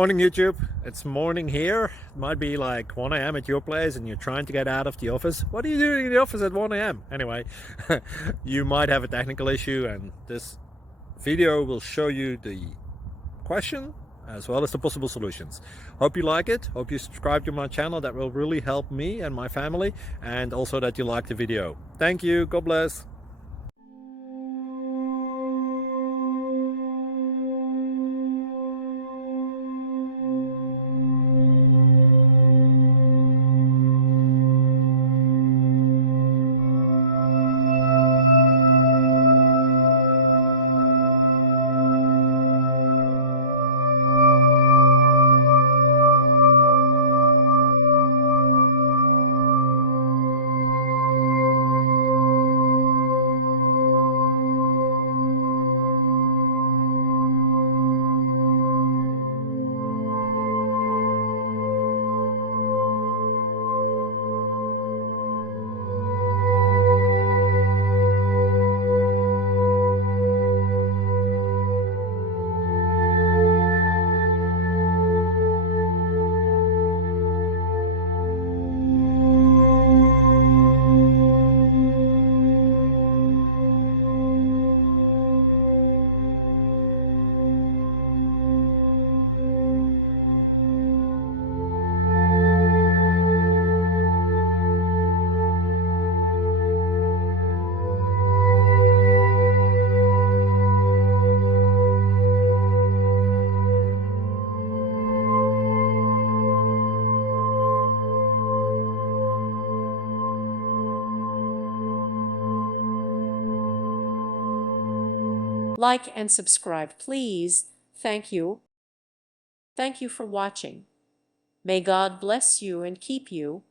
Morning YouTube, it's morning here. It might be like 1 a.m. at your place and you're trying to get out of the office. What are you doing in the office at 1 a.m.? Anyway, you might have a technical issue and this video will show you the question as well as the possible solutions. Hope you like it, hope you subscribe to my channel. That will really help me and my family, and also that you like the video. Thank you, God bless. Like and subscribe, please. Thank you. Thank you for watching. May God bless you and keep you.